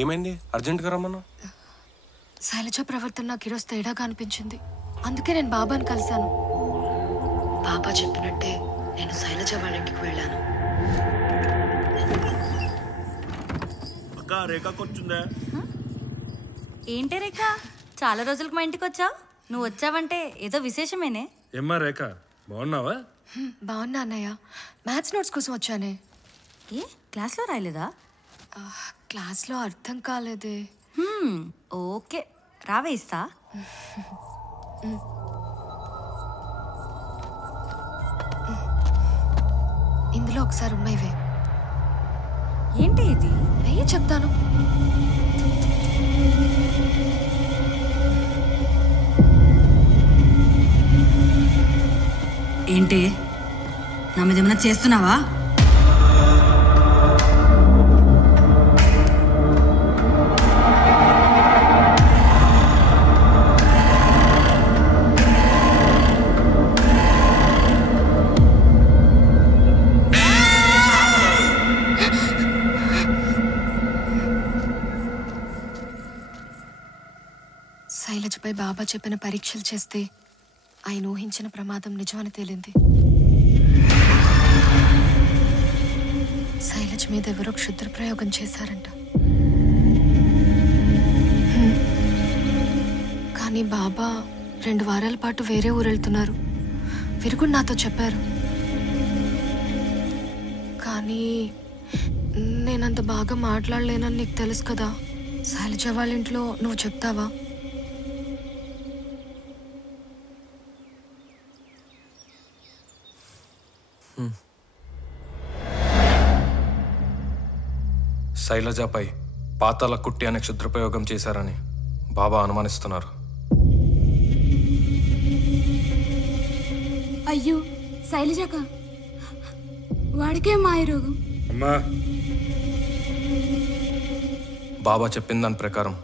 ఏమైంది? అర్జెంట్గా రమ్మన్నా. శైలజ ప్రవర్తన నాకు ఈరోజు తేడాగా అనిపించింది. అందుకే నేను బాబాని కలిశాను. బాబా చెప్పినట్టే నేను శైలజ వాళ్ళ ఇంటికి వెళ్ళాను. అక్క రేఖకొచ్చిందా? ఏంటి రేఖ, చాలా రోజులకు మా ఇంటికి వచ్చావు? నువ్వు వచ్చావంటే ఏదో విశేషమేనే. ఏమ్మా రేఖ, బాగున్నావా? బాగున్నా అన్నయ్య. మ్యాథ్స్ నోట్స్ కోసం వచ్చానే. ఏ క్లాస్లో రాయలేదా? క్లాస్లో అర్థం కాలేదే. ఓకే, రావే ఇస్తా. ఇందులో ఒకసారి ఉన్నాయివే. ఏంటి ఇది? అయ్యే చెప్తాను. ఏంటి, నా మీద ఏమైనా చేస్తున్నావా? శైలజపై బాబా చెప్పిన పరీక్షలు చేస్తే ఆయన ఊహించిన ప్రమాదం నిజమని తేలింది. శైలజ మీద ఎవరో క్షుద్ర ప్రయోగం చేశారంట. కానీ బాబా 2 వారాల పాటు వేరే ఊరు వెళ్తున్నారు. విరుగుడు నాతో చెప్పారు. కానీ నేనంత బాగా మాట్లాడలేనని నీకు తెలుసు కదా. శైలజ వాళ్ళ ఇంట్లో నువ్వు చెప్తావా? శైలజపై పాతాళ కుట్టి అనే క్షుద్రప్రయోగం చేశారని బాబా అనుమానిస్తున్నారు. అయ్యో శైలజక, వాడికే మాయ రోగం. అమ్మా, బాబా చెప్పిన దాని ప్రకారం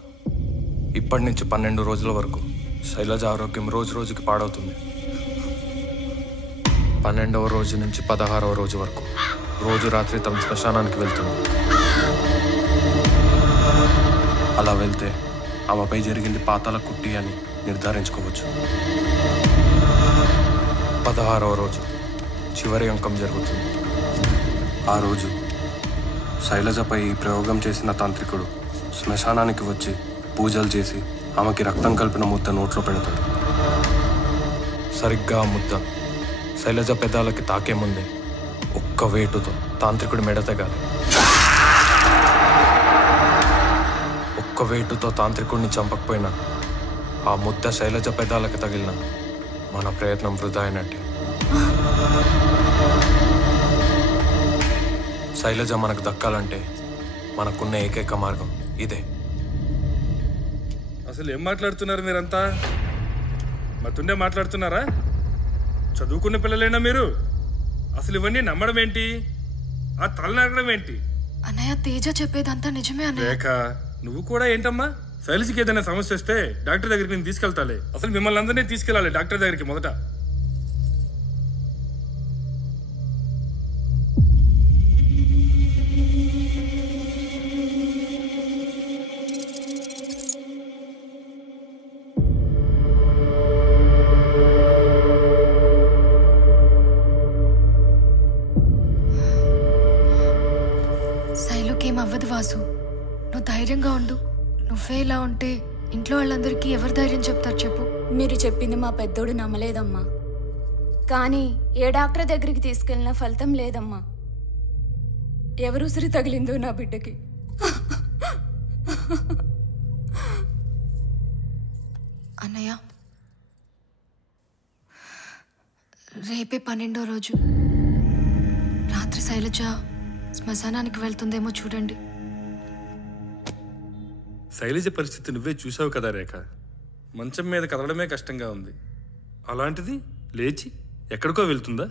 ఇప్పటి నుంచి 12 రోజుల వరకు శైలజ ఆరోగ్యం రోజు రోజుకి పాడవుతుంది. 12వ రోజు నుంచి 16వ రోజు వరకు రోజు రాత్రి తమ శ్మశానానికి వెళ్తుంది. అలా వెళ్తే ఆమెపై జరిగింది పాతాళ కుట్టి అని నిర్ధారించుకోవచ్చు. 16వ రోజు చివరి అంకం జరుగుతుంది. ఆ రోజు శైలజపై ఈ ప్రయోగం చేసిన తాంత్రికుడు శ్మశానానికి వచ్చి పూజలు చేసి ఆమెకి రక్తం కలిపిన ముద్ద నోట్లో పెడతాడు. సరిగ్గా ఆ ముద్ద శైలజ పెదాలకి తాకే ముందే ఒక్క వేటుతో తాంత్రికుడి మెడ తెగాలి. ఒక్క వేటుతో తాంత్రికుడిని చంపకపోయినా ఆ ముద్ద శైలజ పెదాలకి తగిలిన మన ప్రయత్నం వృధా అయినట్టే. శైలజ మనకు దక్కాలంటే మనకున్న ఏకైక మార్గం ఇదే. అసలు ఏం మాట్లాడుతున్నారు మీరంతా? మతుండే మాట్లాడుతున్నారా? చదువుకున్న పిల్లలేనా మీరు? అసలు ఇవన్నీ నమ్మడం ఏంటి? ఆ తల నరకడం ఏంటి? అన్నయ్య, తేజ చెప్పేదంతా నిజమే అన్నయ్య. రేఖ, నువ్వు కూడా ఏంటమ్మా? శైలజకి ఏదైనా సమస్య వస్తే డాక్టర్ దగ్గరికి నేను తీసుకెళ్తాలే. అసలు మిమ్మల్ని అందరినీ తీసుకెళ్ళాలి డాక్టర్ దగ్గరికి మొదట. శైలుకేం అవ్వదు వాసు, నువ్వు ధైర్యంగా ఉండు. నువ్వే ఇలా ఉంటే ఇంట్లో వాళ్ళందరికీ ఎవరు ధైర్యం చెప్తారు చెప్పు? మీరు చెప్పింది మా పెద్దోడు నమ్మలేదమ్మా. కానీ ఏ డాక్టర్ దగ్గరికి తీసుకెళ్ళినా ఫలితం లేదమ్మా. ఎవరుసిరి తగిలిందో నా బిడ్డకి. అన్నయ్య, రేపే 12వ రోజు రాత్రి శైలజ శ్మశానానికి వెళ్తుందేమో చూడండి. శైలజ పరిస్థితి నువ్వే చూసావు కదా రేఖ. మంచం మీద కదలడమే కష్టంగా ఉంది. అలాంటిది లేచి ఎక్కడికో వెళ్తుందా?